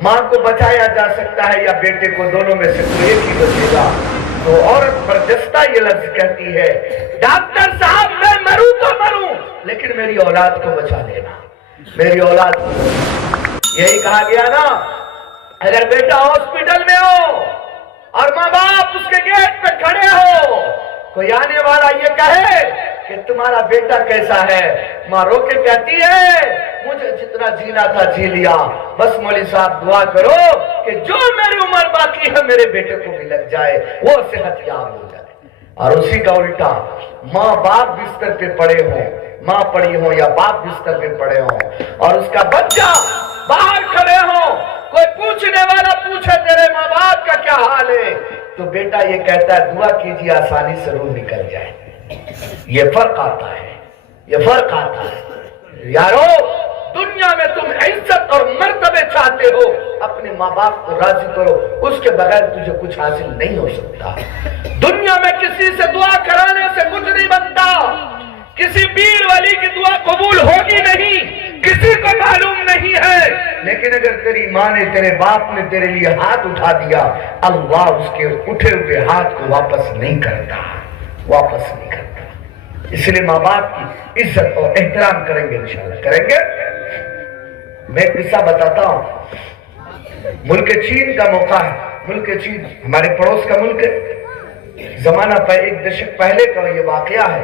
माँ को बचाया जा सकता है या बेटे को, दोनों में से कोई एक ही बचेगा। तो औरत बर्जस्ता ये लफ्ज कहती है, डॉक्टर साहब मैं मरूं तो मरूं, लेकिन मेरी औलाद को बचा लेना, मेरी औलाद को। यही कहा गया ना, अगर बेटा हॉस्पिटल में हो और माँ बाप उसके गेट पे खड़े हो, कोई आने वाला ये कहे कि तुम्हारा बेटा कैसा है, माँ रो के कहती है मुझे जितना जीना था जी लिया, बस मौलवी साहब दुआ करो कि जो मेरी उम्र बाकी है मेरे बेटे को भी लग जाए, वो सेहतयाब हो जाए। और उसी का उल्टा, माँ बाप बिस्तर पे पड़े हो, माँ पड़ी हो या बाप बिस्तर पे पड़े हो, और उसका बच्चा बाहर खड़े हो, कोई पूछने वाला पूछे तेरे माँ बाप का क्या हाल है, तो बेटा ये कहता है दुआ कीजिए आसानी से रूह निकल जाए। ये फर्क आता है, ये फर्क आता है। यारो, दुनिया में तुम इज्जत और मर्तबे चाहते हो, अपने माँ बाप को राजी करो, उसके बगैर तुझे कुछ हासिल नहीं हो सकता। दुनिया में किसी से दुआ कराने से कुछ नहीं बनता, किसी पीर वली की दुआ कबूल होगी नहीं, किसी को मालूम नहीं है, लेकिन अगर तेरी माँ ने, तेरे बाप ने तेरे लिए हाथ उठा दिया, अल्लाह उसके उठे हुए हाथ को वापस नहीं करता, वापस नहीं करता। इसलिए माँ बाप की इज्जत और एहतराम करेंगे, इंशाल्लाह करेंगे। मैं एक किस्सा बताता हूँ। मुल्क चीन का मौका है, मुल्क चीन हमारे पड़ोस का मुल्क है। जमाना पर एक दशक पहले का ये वाकया है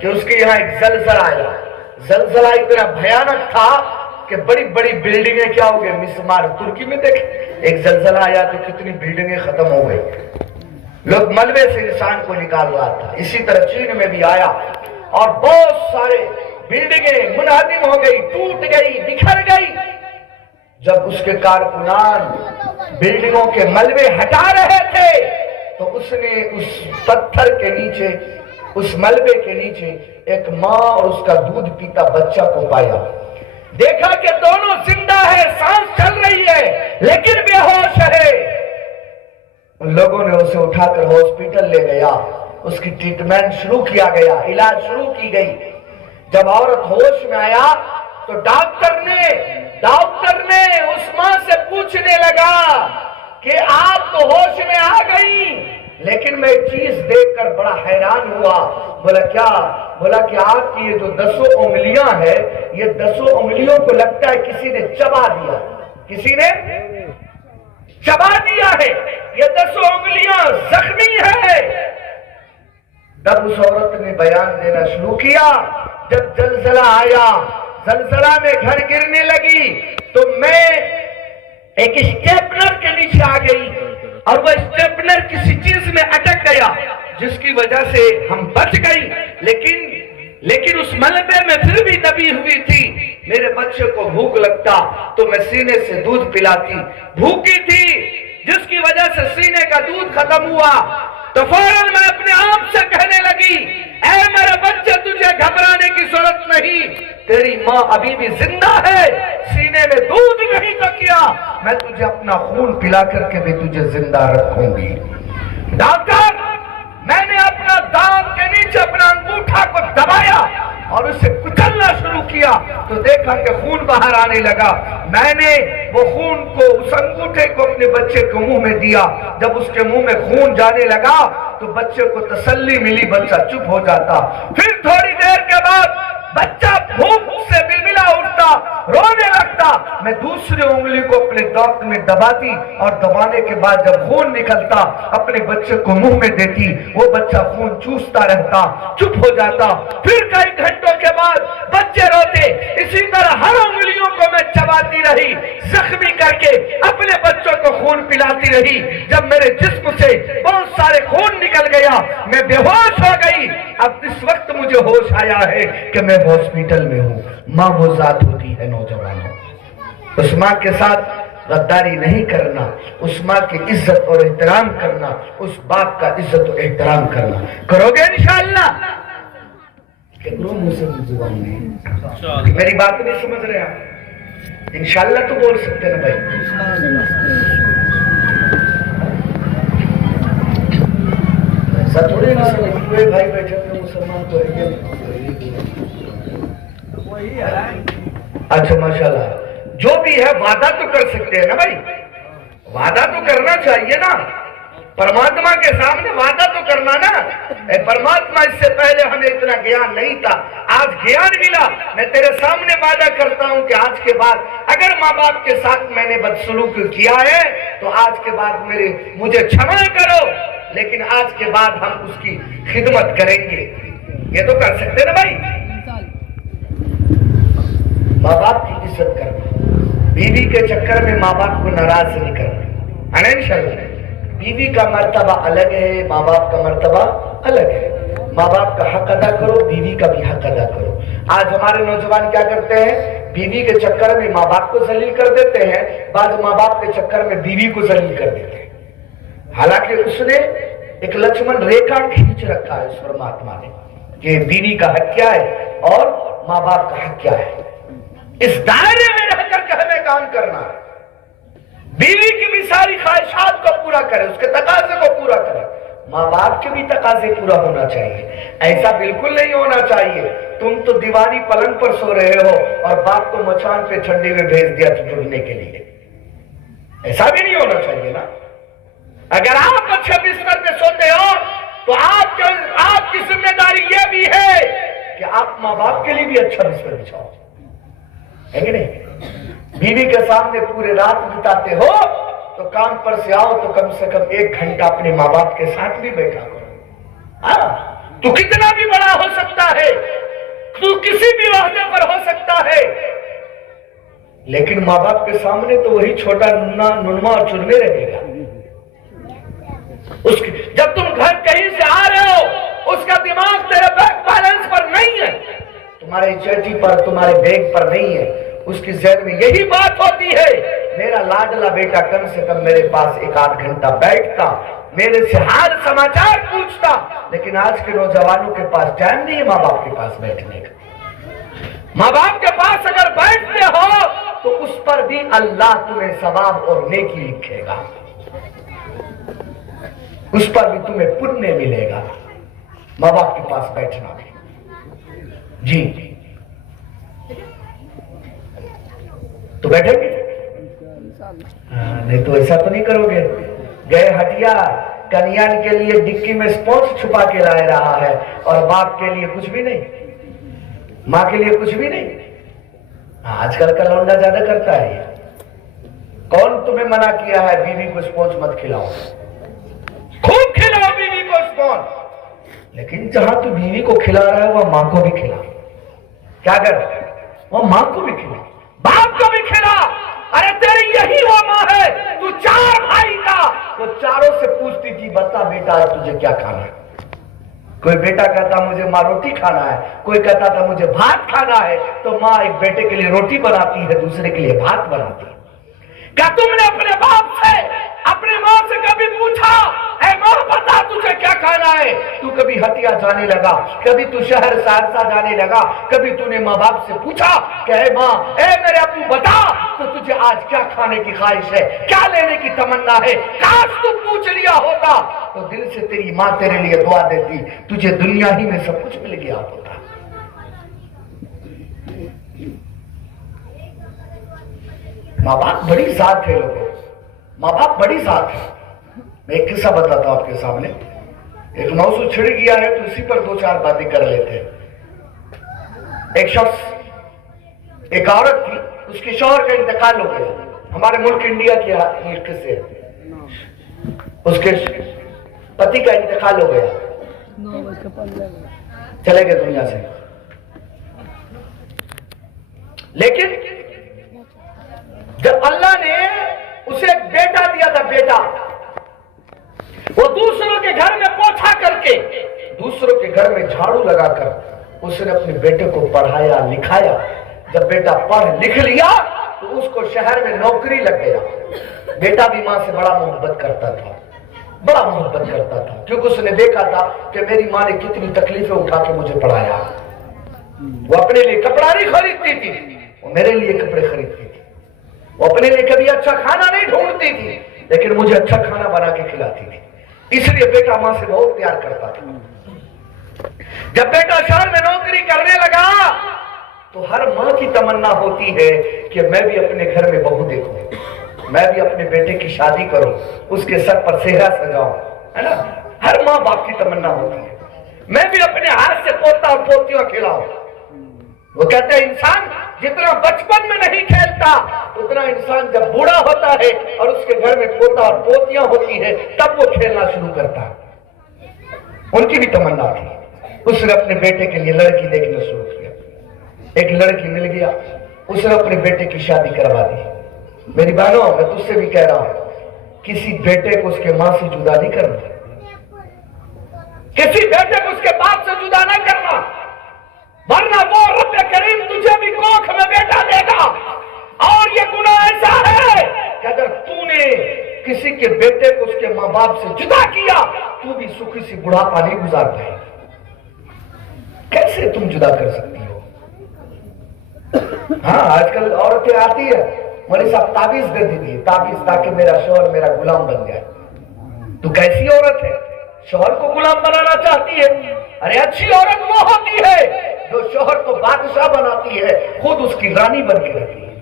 कि उसके यहाँ एक जलजला आया। जलजला इतना भयानक था कि बड़ी बड़ी बिल्डिंगें क्या हो गई, मिस्मार। तुर्की में देखे, एक जलजला आया तो कितनी बिल्डिंगें खत्म हो गई, लोग मलबे से इंसान को निकाल रहा था। इसी तरह चीन में भी आया और बहुत सारे बिल्डिंगें मुनहदिम हो गई, टूट गई, बिखर गई। जब उसके कारकुनान बिल्डिंगों के मलबे हटा रहे थे तो उसने उस पत्थर के नीचे, उस मलबे के नीचे एक माँ और उसका दूध पीता बच्चा को पाया। देखा कि दोनों जिंदा है, सांस चल रही है, लेकिन बेहोश है। उन लोगों ने उसे उठाकर हॉस्पिटल ले गया, उसकी ट्रीटमेंट शुरू किया गया, इलाज शुरू की गई। जब औरत होश में आया तो डॉक्टर ने उस माँ से पूछने लगा कि आप तो होश में आ गई, लेकिन मैं एक चीज देखकर बड़ा हैरान हुआ। बोला क्या? बोला कि आपकी ये जो 10 उंगलियां है, ये 10 उंगलियों को लगता है किसी ने चबा दिया, किसी ने चबा दिया है, ये 10 उंगलियां जख्मी है। तब उस औरत ने बयान देना शुरू किया, जब जलजला आया, जलजला में घर गिरने लगी, तो मैं एक स्टेपलर के नीचे आ गई और वह स्टेपलर किसी चीज में अटक गया, जिसकी वजह से हम बच गई। लेकिन उस मलबे में फिर भी दबी हुई थी। मेरे बच्चे को भूख लगता तो मैं सीने से दूध पिलाती, भूखी थी, जिसकी वजह से सीने का दूध खत्म हुआ। तो फौरन मैं अपने आप से कहने लगी, ऐ मेरे बच्चे, तुझे घबराने की जरूरत नहीं, तेरी माँ अभी भी जिंदा है, सीने में दूध नहीं तो किया, मैं तुझे अपना खून पिला करके भी तुझे जिंदा रखूंगी। डॉक्टर, मैंने अपना दांत के नीचे अपना अंगूठा को दबाया और उसे कुचलना शुरू किया तो देखा कि खून बाहर आने लगा। मैंने वो खून को, उस अंगूठे को अपने बच्चे के मुंह में दिया। जब उसके मुंह में खून जाने लगा तो बच्चे को तसल्ली मिली, बच्चा चुप हो जाता। फिर थोड़ी देर के बाद बच्चा भूख से बिलबिला उठता, रोने लगता। मैं दूसरी उंगली को अपने दांत में दबाती और दबाने के बाद जब खून निकलता अपने बच्चे को मुंह में देती, वो बच्चा खून चूसता रहता, चुप हो जाता। फिर कई घंटों के बाद बच्चे रोते। इसी तरह हर उंगलियों को मैं चबाती रही, जख्मी करके अपने बच्चों को खून पिलाती रही। जब मेरे जिस्म से बहुत सारे खून निकल गया, मैं बेहोश हो गई। अब इस वक्त मुझे होश आया है कि मैं हॉस्पिटल में हूँ। माँ वो जात होती है नौजवानों, उस माँ के साथ गद्दारी नहीं करना, उस माँ की इज्जत और एहतराम करना, उस बाप का इज्जत और एहतराम करना। करोगे इंशाअल्लाह? जुबान नहीं, मेरी बात नहीं समझ रहे आप? इंशाअल्लाह तो बोल सकते ना भाई। ऐसा थोड़ी ना कोई भाई बैठे हुए मुसलमान तो है। अच्छा माशाल्लाह, जो भी है वादा तो कर सकते हैं ना भाई, वादा तो करना चाहिए ना, परमात्मा के सामने वादा तो करना ना। परमात्मा इससे पहले हमें इतना ज्ञान नहीं था, आज ज्ञान मिला। मैं तेरे सामने वादा करता हूं कि आज के बाद अगर माँ बाप के साथ मैंने बदसलूक किया है तो आज के बाद मुझे क्षमा करो, लेकिन आज के बाद हम उसकी खिदमत करेंगे। ये तो कर सकते ना भाई। माँ बाप की इज्जत करना, बीवी के चक्कर में माँ बाप को नाराज नहीं करना, अनंत। बीवी का मर्तबा अलग है, माँ बाप का मर्तबा अलग है। माँ बाप का हक अदा करो, बीवी का भी हक अदा करो। आज हमारे नौजवान क्या करते हैं, बीवी के चक्कर में माँ बाप को जलील कर देते हैं, बाद माँ बाप के चक्कर में बीवी को जलील कर देते हैं। हालांकि उसने एक लक्ष्मण रेखा खींच रखा है इस परमात्मा ने कि बीवी का हक क्या है और माँ बाप का हक क्या है। इस दायरे में रहकर के हमें काम करना है। बीवी की भी सारी ख्वाहिशात को पूरा करे, उसके तकाजे को पूरा करे, माँ बाप के भी तकाजे पूरा होना चाहिए। ऐसा बिल्कुल नहीं होना चाहिए तुम तो दीवानी पलंग पर सो रहे हो और बाप को मचान पे ठंडी में भेज दिया जुड़ने के लिए, ऐसा भी नहीं होना चाहिए ना। अगर आप अच्छे बिस्तर पे सोते हो तो आपकी जिम्मेदारी यह भी है कि आप माँ बाप के लिए भी अच्छा बिस्तर बिछाओ, है कि नहीं। बीवी के सामने पूरे रात बिताते हो तो काम पर से आओ तो कम से कम 1 घंटा अपने माँ बाप के साथ भी बैठा करो। तू कितना भी बड़ा हो सकता है, तू किसी भी ओहदे पर हो सकता है, लेकिन माँ बाप के सामने तो वही छोटा नुनमा और चुनमे रहेगा। जब तुम घर कहीं से आ रहे हो उसका दिमाग तेरे बैंक बैलेंस पर नहीं है, तुम्हारे चेटी पर, तुम्हारे बैग पर नहीं है, उसकी ज़हन में यही बात होती है, मेरा लाडला बेटा कम से कम मेरे पास 1-8 घंटा बैठता, मेरे से हाल समाचार पूछता। लेकिन आज के नौजवानों के पास टाइम नहीं है माँ बाप के पास बैठने का। माँ बाप के पास अगर बैठते हो तो उस पर भी अल्लाह तुम्हें सवाब और नेकी लिखेगा, उस पर भी तुम्हें पुण्य मिलेगा। माँ बाप के पास बैठना भी जी तो बैठेंगे, नहीं तो ऐसा तो नहीं करोगे। गए हटिया, कन्यान के लिए डिक्की में स्पॉन्ज छुपा के लाए रहा है और बाप के लिए कुछ भी नहीं, माँ के लिए कुछ भी नहीं। आजकल का लौंडा ज्यादा करता है। कौन तुम्हें मना किया है बीवी को स्पॉन्ज मत खिलाओ, खूब खिलाओ बीवी को स्पॉन्ज, लेकिन जहां तू बीवी को खिला रहा है वह माँ को भी खिला। क्या कर, वह माँ को भी खिला, बाप को भी खिला। अरे तेरी यही वो माँ है, तू 4 भाई का, वो चारों से पूछती थी बता बेटा तुझे क्या खाना है। कोई बेटा कहता मुझे माँ रोटी खाना है, कोई कहता था मुझे भात खाना है, तो माँ एक बेटे के लिए रोटी बनाती है, दूसरे के लिए भात बनाती है। क्या तुमने अपने बाप से, अपने माँ से कभी पूछा ऐ माँ बता तुझे क्या खाना है? तू कभी हटिया जाने लगा, कभी तू शहर सहरसा जाने लगा, कभी तूने माँ बाप से पूछा कि ऐ माँ, ऐ मेरे अब्बू बता तो तुझे आज क्या खाने की ख्वाहिश है, क्या लेने की तमन्ना है? काश तू पूछ लिया होता तो दिल से तेरी माँ तेरे लिए दुआ देती, तुझे दुनिया ही में सब कुछ मिल गया होता। माँ बाप बड़ी जात है लोगों, माँ बाप बड़ी जात है। मैं एक किस्सा बताता हूं आपके सामने। एक मौजू छिड़ गया है तो उसी पर 2-4 बातें कर लेते हैं। एक शख्स, एक औरत थी, उसके शौहर का इंतकाल हो गया। हमारे मुल्क इंडिया के मुल्क से उसके पति का इंतकाल हो गया, चले गए दुनिया से। लेकिन जब अल्लाह ने उसे एक बेटा दिया था, बेटा, वो दूसरों के घर में पोछा करके, दूसरों के घर में झाड़ू लगाकर उसने अपने बेटे को पढ़ाया लिखाया। जब बेटा पढ़ लिख लिया तो उसको शहर में नौकरी लग गया। बेटा भी मां से बड़ा मोहब्बत करता था, बड़ा मोहब्बत करता था, क्योंकि उसने देखा था कि मेरी मां ने कितनी तकलीफें उठा के मुझे पढ़ाया। वो अपने लिए कपड़ा नहीं खरीदती थी, वो मेरे लिए कपड़े खरीदती थी। वो अपने लिए कभी अच्छा खाना नहीं ढूंढती थी, लेकिन मुझे अच्छा खाना बना के खिलाती थी। इसलिए बेटा मां से बहुत प्यार करता था। जब बेटा शहर में नौकरी करने लगा تو ہر ماں کی تمنا ہوتی ہے کہ میں بھی اپنے گھر میں بہو دیکھوں, میں بھی اپنے بیٹے کی شادی کروں, اس کے سر پر صحرا سجاؤں, ہے نا. ہر ماں باپ کی تمنا ہوتی ہے میں بھی اپنے ہاتھ سے پوتا اور پوتیاں کھلاؤں. وہ کہتے ہیں انسان جتنا بچپن میں نہیں کھیلتا اتنا انسان جب بوڑھا ہوتا ہے اور اس کے گھر میں پوتا اور پوتیاں ہوتی ہے تب وہ کھیلنا شروع کرتا ہے. ان کی بھی تمنا تھی. اس نے اپنے بیٹے کے لیے لڑکی دیکھنا شروع کیا. ایک لڑکی مل گیا, اس نے اپنے بیٹے کی شادی کروا دی. میری بہنوں, میں تجھ سے بھی کہہ رہا ہوں, کسی بیٹے کو اس کے ماں سے جدا نہیں کرنا, کسی بیٹے کو اس کے باپ سے جدا نہ کرنا, ورنہ وہ رب کریم تجھے بھی کوکھ میں بیٹا دے گا. اور یہ گناہ ایسا ہے کہ اگر تو نے کسی کے بیٹے کو اس کے ماں باپ سے جدا کیا تو بھی سکھی سی بڑھاپا نہیں گزار پائے. کیسے تم جدا کر سکتی ہو؟ ہاں, آج کل عورتیں آتی ہے, مولوی صاحب تعویذ دے دیجیے, تعویذ تاکہ میرا شوہر میرا غلام بن جائے. تو کیسی عورت ہے شوہر کو غلام بنانا چاہتی ہے؟ ارے اچھی عورت وہ ہوتی ہے جو شوہر کو بادشاہ بناتی ہے, خود اس کی رانی بن کے رہتی ہے.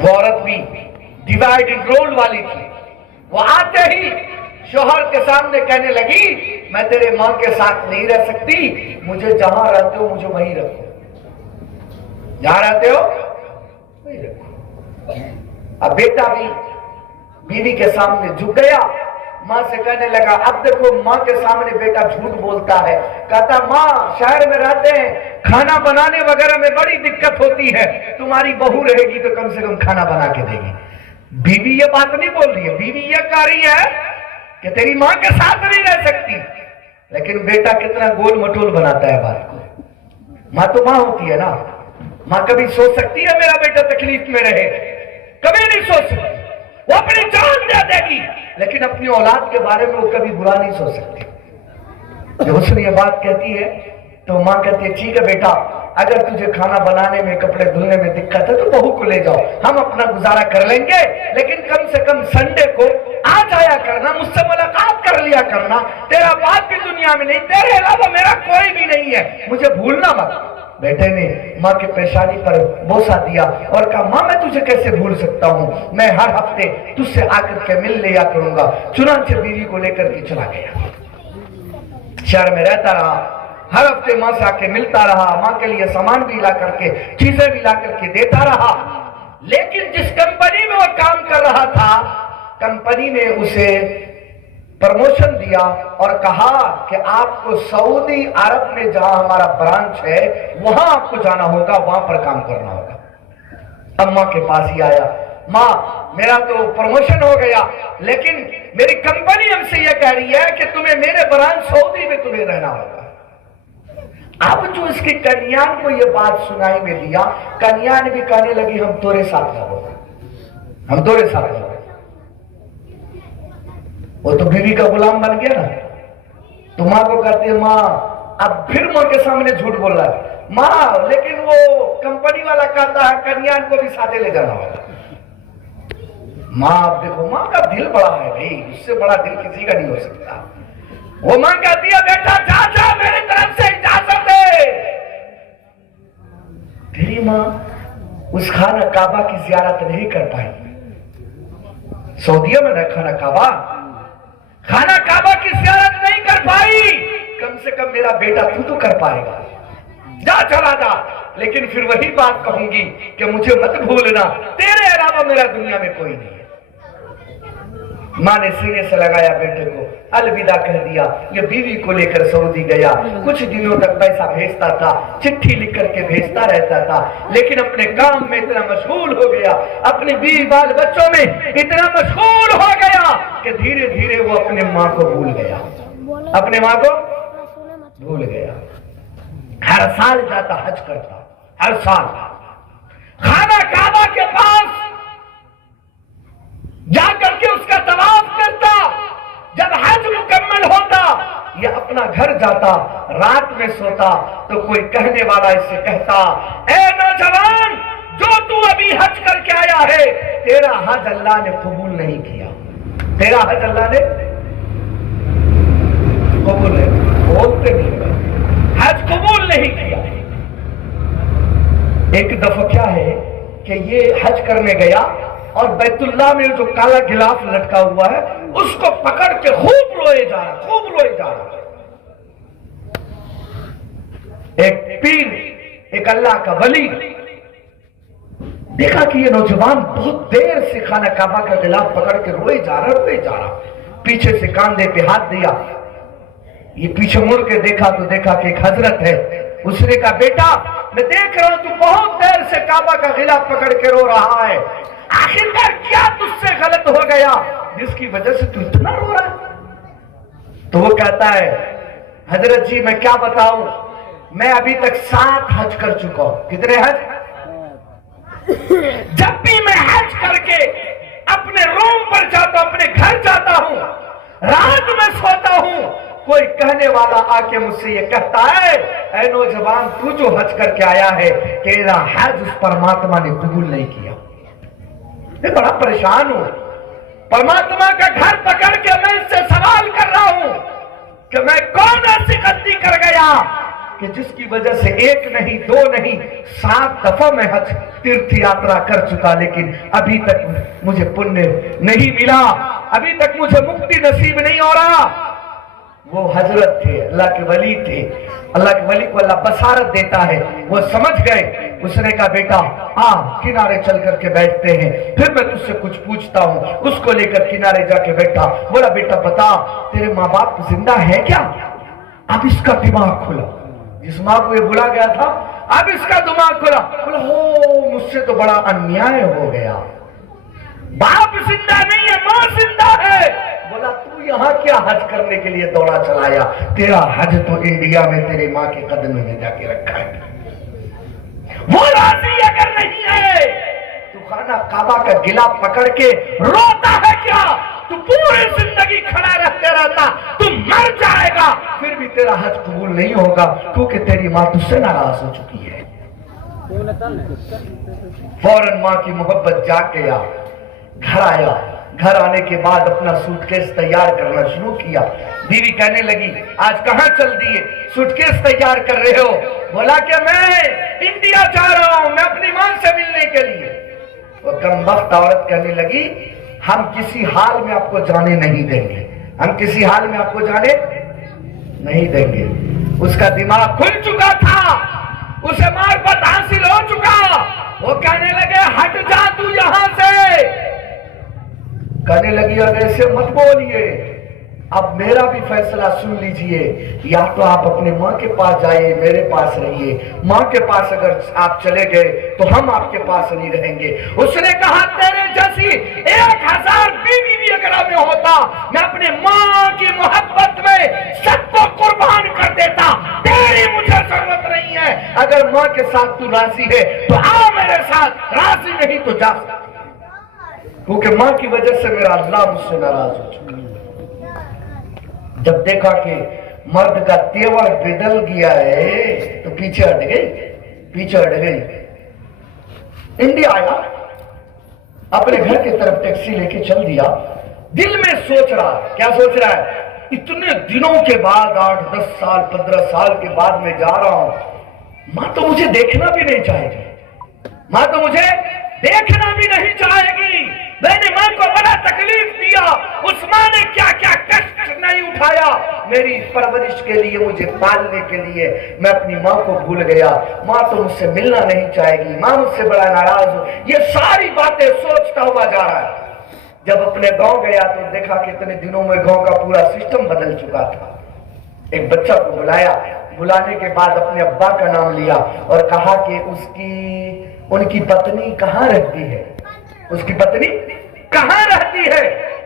وہ عورت بھی ڈیوائیڈڈ رول والی تھی. وہ آتے ہی شوہر کے سامنے کہنے لگی میں تیرے ماں کے ساتھ نہیں رہ سکتی, مجھے جہاں رہتے ہو مجھے وہیں رکھو, جہاں رہتے ہو وہیں رکھو. اب بیٹا بھی بیوی کے سامنے جھک گیا, ماں سے کہنے لگا اب دیکھو ماں کے سامنے بیٹا جھوٹ بولتا ہے. کہتا ماں شہر میں رہتے ہیں, کھانا بنانے وغیرہ میں بڑی دقت ہوتی ہے, تمہاری بہو رہے گی تو کم سے کم کھانا بنا کے دے گی. بیوی یہ بات نہیں بول رہی ہے, بیوی یہ کہہ رہی ہے کہ تیری ماں کے ساتھ نہیں رہ سکتی. لیکن بیٹا کتنا گول مٹول بناتا ہے بات کو. ماں تو ماں ہوتی ہے نا, ماں کبھی سوچ سکتی ہے میرا بیٹا تکلیف میں رہے؟ کبھی نہیں سوچ سکتی. وہ اپنی جان دے دے گی لیکن اپنی اولاد کے بارے میں وہ کبھی برا نہیں سوچ سکتی. جب اس نے یہ بات کہتی ہے تو ماں کہتی ہے ٹھیک ہے بیٹا, اگر تجھے کھانا بنانے میں کپڑے دھلنے میں دقت ہے تو بہو کو لے جاؤ, ہم اپنا گزارا کر لیں گے, لیکن کم سے کم سنڈے کو آ جایا کرنا, مجھ سے ملاقات کر لیا کرنا. تیرا باپ بھی دنیا میں نہیں, تیرے علاوہ میرا کوئی بھی نہیں ہے, مجھے بھولنا مت. بیٹے نے ماں کے پیشانی پر بوسہ دیا اور کہا ماں میں تجھے کیسے بھول سکتا ہوں, میں ہر ہفتے تجھ سے آ کر کے مل لیا کروں گا. چنانچہ بیوی کو لے کر کے چلا گیا. شہر میں رہتا رہا, ہر ہفتے ماں سے آ کے ملتا رہا, ماں کے لیے سامان بھی لا کر کے چیزیں بھی لا کر کے دیتا رہا. لیکن جس کمپنی میں وہ کام کر رہا تھا کمپنی نے اسے پرموشن دیا اور کہا کہ آپ کو سعودی عرب میں جہاں ہمارا برانچ ہے وہاں آپ کو جانا ہوگا, وہاں پر کام کرنا ہوگا. اب ماں کے پاس ہی آیا, ماں میرا تو پرموشن ہو گیا لیکن میری کمپنی ہم سے یہ کہہ رہی ہے کہ تمہیں میرے برانچ سعودی میں تمہیں رہنا ہوگا. اب جو اس کی کنیان کو یہ بات سنائی میں دیا, کنیان بھی کہنے لگی ہم تورے ساتھ رہو, ہم تورے ساتھ رہو. وہ تو بیوی کا غلام بن گیا نا. تو ماں کو کہتی ہے ماں اب پھر ماں کے سامنے جھوٹ بول رہا ہے, ماں لیکن وہ کمپنی والا کہتا ہے کنیان کو بھی ساتھ لے جانا ہوگا. ماں اب دیکھو ماں کا دل بڑا ہے بھائی, اس سے بڑا دل کسی کا نہیں ہو سکتا. وہ ماں کہتی ہے بیٹا جا جا میری طرف سے اجازت ہے. تیری ماں اس خانہ کعبہ کی زیارت نہیں کر پائی. سعودیہ میں خانہ کعبہ کی زیارت نہیں کر پائی, کم سے کم میرا بیٹا تو کر پائے گا. جا چلا جا, لیکن پھر وہی بات کہوں گی کہ مجھے مت بھولنا, تیرے علاوہ میرا دنیا میں کوئی نہیں ہے. ماں نے سینے سے لگایا بیٹے کو, الوداع کہہ دیا. یہ بیوی کو لے کر سعودی گیا. کچھ دنوں تک پیسہ بھیجتا تھا, چٹھی لکھ کر کے بھیجتا رہتا تھا, لیکن اپنے کام میں اتنا مشغول ہو گیا, اپنے بیوی بال بچوں میں اتنا مشغول ہو گیا کہ دھیرے دھیرے وہ اپنے ماں کو بھول گیا, اپنے ماں کو بھول گیا. ہر سال جاتا, حج کرتا, ہر سال خانہ کعبہ کے پاس جا کر کے اس کا طواف کرتا. جب حج مکمل ہوتا یہ اپنا گھر جاتا, رات میں سوتا تو کوئی کہنے والا اس سے کہتا اے نوجوان جو تو ابھی حج کر کے آیا ہے تیرا حج اللہ نے قبول نہیں کیا, تیرا حج اللہ نے قبول نہیں. بولتے نہیں, हज कबूल नहीं किया। एक दफा क्या है कि ये हज करने गया और बैतुल्लाह में जो काला गिलाफ लटका हुआ है उसको पकड़ के खूब रोए जा रहा, खूब रोए जा रहा। एक पीर, एक अल्लाह का वली देखा कि ये नौजवान बहुत देर से खाना काबा का गिलाफ पकड़ के रोए जा रहा, रोए जा रहा। पीछे से कांधे पे हाथ दिया। ये पीछे मुड़ के देखा तो देखा कि एक हजरत है। उसने कहा, बेटा मैं देख रहा हूं तू बहुत देर से काबा का गिलाफ पकड़ के रो रहा है, आखिरकार क्या तुझसे गलत हो गया जिसकी वजह से तू इतना रो रहा है? तो वो कहता है, हजरत जी मैं क्या बताऊं, मैं अभी तक 7 हज कर चुका हूं। कितने हज? जब भी मैं हज करके अपने रूम पर जाता हूं, अपने घर जाता हूं, रात में सोता हूं, कोई कहने वाला आके मुझसे ये कहता है, ऐ नौजवान तू जो हज करके आया है तेरा हज उस परमात्मा ने कबूल नहीं किया। मैं बड़ा परेशान हूं। परमात्मा का घर पकड़ के मैं इससे सवाल कर रहा हूं कि मैं कौन ऐसी गलती कर गया कि जिसकी वजह से 1 नहीं 2 नहीं 7 दफा मैं हज तीर्थ यात्रा कर चुका, लेकिन अभी तक मुझे पुण्य नहीं मिला, अभी तक मुझे मुक्ति नसीब नहीं हो रहा। वो हजरत थे, अल्लाह के वली थे। अल्लाह के वली को अल्लाह बसारत देता है। वो समझ गए। उसने कहा, बेटा आ किनारे चल करके बैठते हैं, फिर मैं तुझसे कुछ पूछता हूँ। उसको लेकर किनारे जाके बैठा। बोला, बेटा बता तेरे माँ बाप जिंदा है क्या? अब इसका दिमाग खुला। जिस माँ को ये बुला गया था अब इसका दिमाग खुला। बोला, हो मुझसे तो बड़ा अन्याय हो गया, बाप जिंदा नहीं है, माँ जिंदा है। बोला, तू यहाँ क्या हज करने के लिए दौड़ा चलाया? तेरा हज तो इंडिया में तेरे माँ के कदम में जाके रखा है। वो राजी अगर नहीं है तू खाना काबा का गिला पकड़ के रोता है क्या? तू पूरी जिंदगी खड़ा रहते रहता, तू मर जाएगा फिर भी तेरा हज कबूल नहीं होगा, क्योंकि तेरी माँ तुझसे नाराज हो चुकी है। फौरन माँ की मोहब्बत जाग गया। घर आया। घर आने के बाद अपना सूटकेस तैयार करना शुरू किया। बीवी कहने लगी, आज कहां चल दिए, सूटकेस तैयार कर रहे हो? बोला कि मैं इंडिया जा रहा हूं, मैं अपनी मां से मिलने के लिए। वो कमबख्त औरत कहने लगी, हम किसी हाल में आपको जाने नहीं देंगे, हम किसी हाल में आपको जाने नहीं देंगे। उसका दिमाग खुल चुका था, उसे मार्फत हासिल हो चुका। वो कहने लगे, हट जा तू यहां से। कहने लगी, अब ऐसे मत बोलिए, अब मेरा भी फैसला सुन लीजिए, या तो आप अपने माँ के पास जाइए, मेरे पास रहिए। माँ के पास अगर आप चले गए तो हम आपके पास नहीं रहेंगे। उसने कहा, तेरे जैसी 1000 बीवी भी अगर में होता, मैं अपने माँ की मोहब्बत में सबको कुर्बान कर देता, तेरी मुझे जरूरत नहीं है। अगर माँ के साथ तू राजी है तो आ मेरे साथ, राजी नहीं तो जा, क्योंकि माँ की वजह से मेरा अल्लाह मुझसे नाराज हो चुका। जब देखा कि मर्द का तेवर बदल गया है तो पीछे हट गई, पीछे हट गई। इंडिया आया, अपने घर की तरफ टैक्सी लेके चल दिया। दिल में सोच रहा, क्या सोच रहा है? इतने दिनों के बाद, 8, 10 साल, 15 साल के बाद मैं जा रहा हूं, मां तो मुझे देखना भी नहीं चाहेगी, मां तो मुझे देखना भी नहीं चाहेगी। मैंने मां को बड़ा तकलीफ दिया, उस मां ने क्या क्या कष्ट नहीं उठाया मेरी परवरिश के लिए, मुझे पालने के लिए। मैं अपनी मां को भूल गया, मां तो मुझसे मिलना नहीं चाहेगी, मां मुझसे बड़ा नाराज हो। ये सारी बातें सोचता हुआ जा रहा है। जब अपने गांव गया तो देखा कि इतने दिनों में गांव का पूरा सिस्टम बदल चुका था। एक बच्चा को बुलाया, बुलाने के बाद अपने अब्बा का नाम लिया और कहा कि उनकी पत्नी कहाँ रहती है, उसकी पत्नी कहाँ रहती है।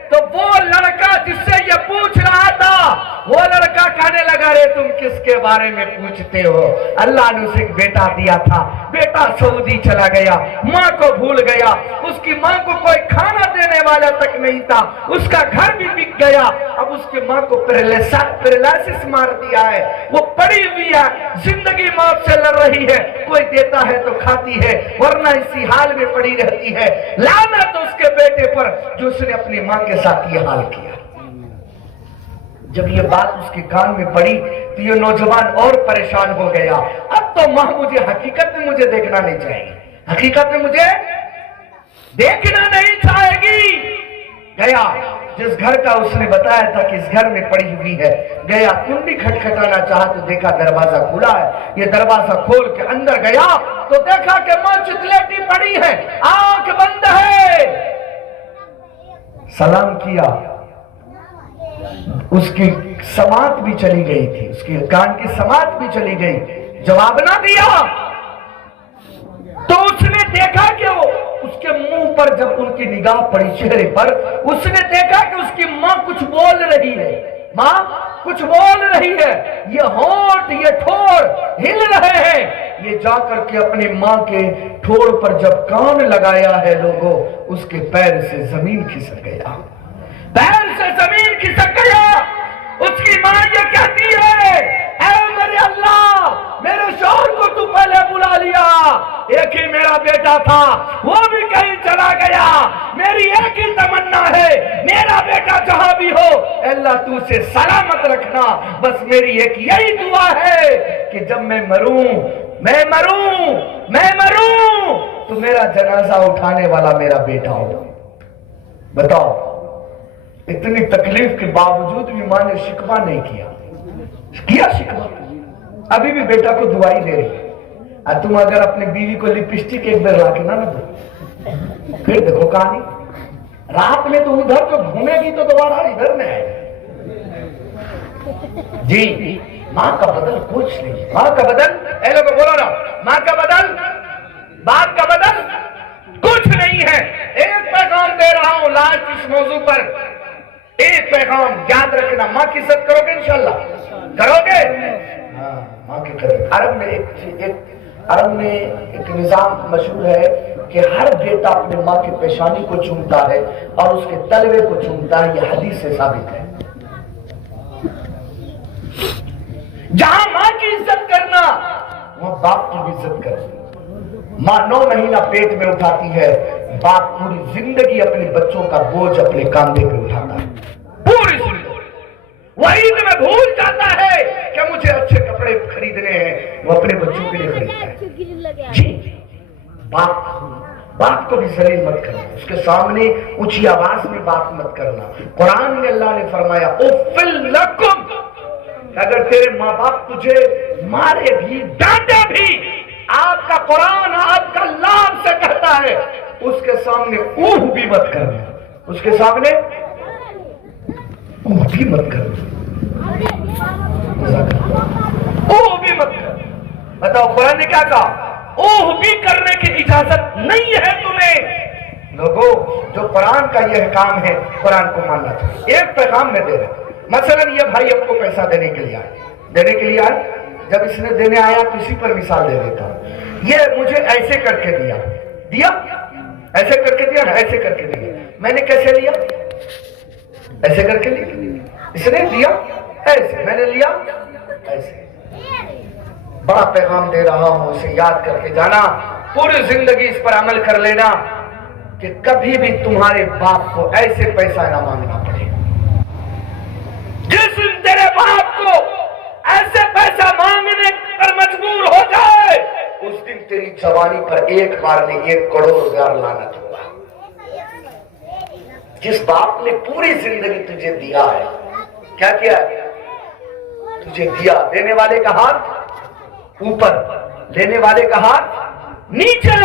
तो वो लड़का जिससे ये पूछ रहा था, वो लड़का कहने लगा, रे तुम किसके बारे में पूछते हो? अल्लाह ने उसे एक बेटा दिया था, बेटा सऊदी चला गया, माँ को भूल गया, उसकी माँ को कोई खाना देने वाला तक नहीं था, उसका घर भी बिक गया। अब उसकी माँ को पैरालिसिस मार दिया है, वो पड़ी हुई है, जिंदगी मौत से लड़ रही है। कोई देता है तो खाती है, वरना इसी हाल में पड़ी रहती है। लानत उसके बेटे पर जो उसने अपनी माँ के साथ ये हाल किया। جب یہ بات اس کے کان میں پڑی تو یہ نوجوان اور پریشان ہو گیا. اب تو ماں مجھے حقیقت میں مجھے دیکھنا نہیں چاہے گی, حقیقت میں مجھے دیکھنا نہیں چاہے گی. گیا جس گھر کا اس نے بتایا تھا کہ اس گھر میں پڑی ہوئی ہے, گیا کنڈی کھٹکھٹانا چاہا تو دیکھا دروازہ کھلا ہے. یہ دروازہ کھول کے اندر گیا تو دیکھا کہ ماں چتلیٹی پڑی ہے, آنکھ بند ہے. سلام کیا, اس کی سماعت بھی چلی گئی تھی, اس کی کان کی سماعت بھی چلی گئی, جواب نہ دیا. تو اس نے دیکھا کہ اس کے منہ پر جب ان کی نگاہ پڑی چہرے پر, اس نے دیکھا کہ اس کی ماں کچھ بول رہی ہے, ماں کچھ بول رہی ہے. یہ ہونٹ یہ ٹھوڑ ہل رہے ہیں. یہ جا کر کے اپنی ماں کے ٹھوڑ پر جب کان لگایا ہے لوگوں, اس کے پیر سے زمین کھسک گیا, پیر سے زمین کھسک گیا. اس کی ماں یہ کہتی ہے, اے میرے اللہ, میرے شوہر کو تو پہلے بلا لیا, ایک ہی میرا بیٹا تھا, وہ بھی کہیں چلا گیا. میری ایک ہی تمنا ہے, میرا بیٹا جہاں بھی ہو اللہ تو اسے سلامت رکھنا. بس میری ایک یہی دعا ہے کہ جب میں مروں تو میرا جنازہ اٹھانے والا میرا بیٹا ہو. بتاؤ, اتنی تکلیف کے باوجود بھی ماں نے شکوہ نہیں کیا شکوہ. ابھی بھی بیٹا کو دعائی دے رہی ہے. تم اگر اپنی بیوی کو لپسٹک ایک بار لا کے نہ دو, پھر دیکھو کہانی, رات میں تو ادھر جو گھومے گی تو دوبارہ ادھر میں آئے. جی, ماں کا بدل کچھ نہیں, ماں کا بدل, اے لوگوں بولو نا, ماں کا بدل, باپ کا بدل کچھ نہیں ہے. ایک پیغام دے رہا ہوں لاج اس موضوع پر, ایک پیغام یاد رکھنا. ماں کی عزت کرو گے انشاءاللہ, کرو گے؟ ہاں, ماں کی قدر. عرب میں ایک نظام مشہور ہے کہ ہر بیٹا اپنے ماں کی پیشانی کو چومتا ہے اور اس کے تلوے کو چومتا ہے. یہ حدیث سے ثابت ہے. جہاں ماں کی عزت کرنا وہاں باپ کی بھی عزت کرنا. ماں 9 مہینہ پیٹ میں اٹھاتی ہے, باپ پوری زندگی اپنے بچوں کا بوجھ اپنے کاندھے پہ اٹھاتا ہے, پوری زندگی. وہ عید میں بھول جاتا ہے کہ مجھے اچھے کپڑے خریدنے ہیں, وہ اپنے بچوں کے لیے خریدتا ہے. جی, باپ کو بھی ذلیل مت کرنا, اس کے سامنے اونچی آواز میں بات مت کرنا. قرآن میں اللہ نے فرمایا اُفِّل لَکُمْ, اگر تیرے ماں باپ تجھے مارے بھی ڈانٹے بھی, آپ کا قرآن آپ کا لام سے کہتا ہے اس کے سامنے اوہ بھی مت کرنا, اس کے سامنے اوہ بھی مت کرنا, اوہ بھی مت کرنا. بتاؤ قرآن نے کیا کہا؟ اوہ بھی کرنے کی اجازت نہیں ہے تمہیں. لوگوں, جو قرآن کا یہ حکام ہے قرآن کو ماننا چاہیے. ایک پیغام میں دے رہا, مثلا یہ بھائی آپ کو پیسہ دینے کے لیے آئے, جب اس نے دینے آیا تو اسی پر مثال دے دیتا ہوں. یہ مجھے ایسے کر کے دیا, ایسے کر کے دیا نا, ایسے کر کے دیا. میں نے کیسے لیا؟ ایسے کر کے لیا. اس نے دیا ایسے, میں نے لیا ایسے. بڑا پیغام دے رہا ہوں, اسے یاد کر کے جانا, پوری زندگی اس پر عمل کر لینا کہ کبھی بھی تمہارے باپ کو ایسے پیسہ نہ مانگنا پڑے. جس دن تیرے باپ کو ایسے پیسہ مانگنے پر مجبور ہو جائے, اس دن تیری جوانی پر ایک بار نہیں 1 کروڑ روپیہ لعنت ہوگا. جس باپ نے پوری زندگی تجھے دیا ہے, کیا کیا ہے؟ تجھے دیا. دینے والے کا ہاتھ اوپر, لینے والے کا ہاتھ نیچے.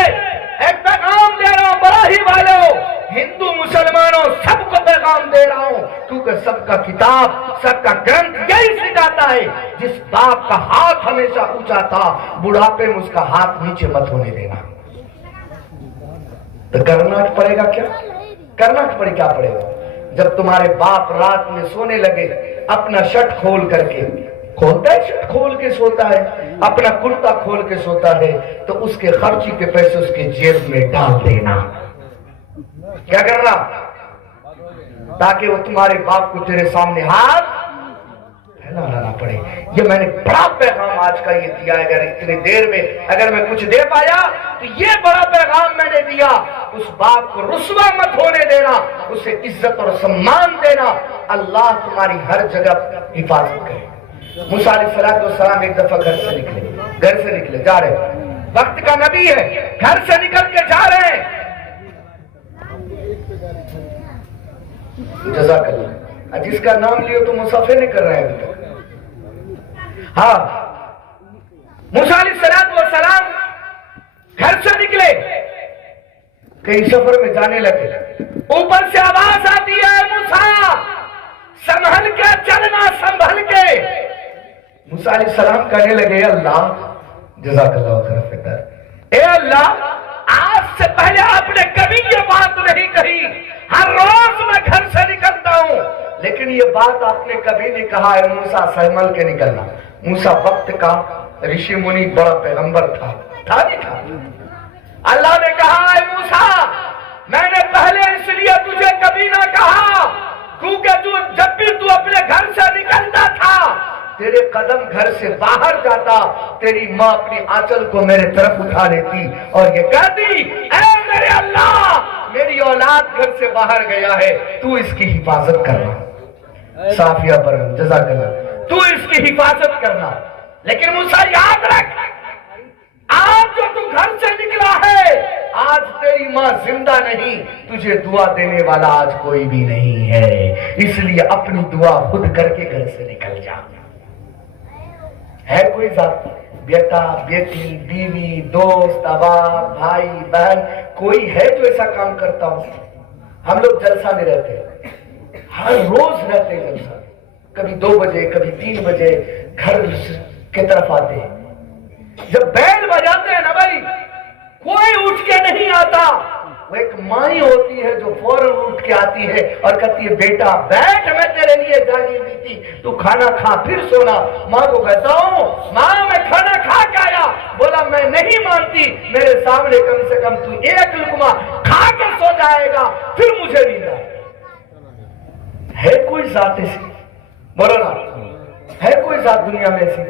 ایک پیغام دے رہا ہوں براہی والوں, ہندو مسلمانوں سب کو پیغام دے رہا ہوں, کیونکہ سب کا کتاب سب کا گرنتھ یہی سکھاتا ہے جس باپ کا ہاتھ ہمیشہ اونچا تھا بڑھاپے میں اس کا ہاتھ نیچے مت ہونے دینا. تو کرنا پڑے گا کیا؟ کرنا کیا پڑے گا؟ جب تمہارے باپ رات میں سونے لگے اپنا شرٹ کھول کر کے, کھولتا ہے شرٹ کھول کے سوتا ہے, اپنا کرتا کھول کے سوتا ہے, تو اس کے خرچی کے پیسے اس کے جیب میں ڈال دینا. کیا کرنا؟ تاکہ وہ تمہارے باپ کو تیرے سامنے ہاتھ لانا پڑے. یہ میں نے بڑا پیغام آج کا یہ دیا ہے. اگر اتنی دیر میں اگر میں کچھ دے پایا تو یہ بڑا پیغام میں نے دیا. اس باپ کو رسوا مت ہونے دینا, اسے عزت اور سمان دینا. اللہ تمہاری ہر جگہ حفاظت کرے. موسیٰ علیہ السلام ایک دفعہ گھر سے نکلے جا رہے, وقت کا نبی ہے, گھر سے نکل کے جا رہے ہیں. جزاک اللہ, جس کا نام لیو تو مصافحہ نہیں کر رہے ہیں ابھی تک. ہاں, موسیٰ علیہ السلام گھر سے نکلے, کہیں سفر میں جانے لگے. اوپر سے آواز آتی ہے, موسیٰ سنبھل کے چلنا, سنبھل کے. موسیٰ علیہ السلام کہنے لگے, اللہ, جزاک اللہ خیر, اے اللہ, آج سے پہلے آپ نے کبھی یہ بات نہیں کہی. ہر روز میں گھر سے نکلتا ہوں, لیکن یہ بات آپ نے کبھی نہیں کہا ہے موسیٰ سنبھل کے نکلنا. موسیٰ وقت کا رشی منی بڑا پیغمبر تھا نہیں تھا. اللہ نے کہا, اے موسیٰ, میں نے پہلے اس لیے تجھے کبھی نہ کہا کیونکہ جب بھی تو اپنے گھر سے نکلتا تھا, تیرے قدم گھر سے باہر جاتا, تیری ماں اپنی آنچل کو میرے طرف اٹھا لیتی اور یہ کہتی, اے میرے اللہ, میری اولاد گھر سے باہر گیا ہے, تو اس کی حفاظت کرنا. صافیہ پر جزاک اللہ, تو اس کی حفاظت کرنا. لیکن موسیٰ یاد رکھ, آج جو تو گھر سے نکلا ہے, آج تیری ماں زندہ نہیں, تجھے دعا دینے والا آج کوئی بھی نہیں ہے. اس لیے اپنی دعا خود کر کے گھر سے نکل جا. ہے کوئی ذات, بیٹا, بیٹی, بیوی, دوست, احباب, بھائی, بہن, کوئی ہے جو ایسا کام کرتا ہو؟ ہم لوگ جلسہ میں رہتے ہیں, ہر روز رہتے ہیں جلسہ. کبھی 2 بجے, کبھی 3 بجے گھر کی طرف آتے ہیں. جب بیل بجاتے ہیں نا بھائی, کوئی اٹھ کے نہیں آتا. وہ ایک مائی ہوتی ہے جو فوراً اٹھ کے آتی ہے اور کہتی ہے, بیٹا بیٹھ, میں تیرے لیے جاگی ہوئی تھی, تو کھانا کھا پھر سونا. ماں کو کہتا ہوں, ماں میں کھانا کھا کے آیا. بولا میں نہیں مانتی, میرے سامنے کم سے کم تو ایک لقمہ کھا کے سو جائے گا, پھر مجھے نیند آئے. ہے کوئی ذات ایسی؟ بولو نا, ہے کوئی ذات دنیا میں ایسی؟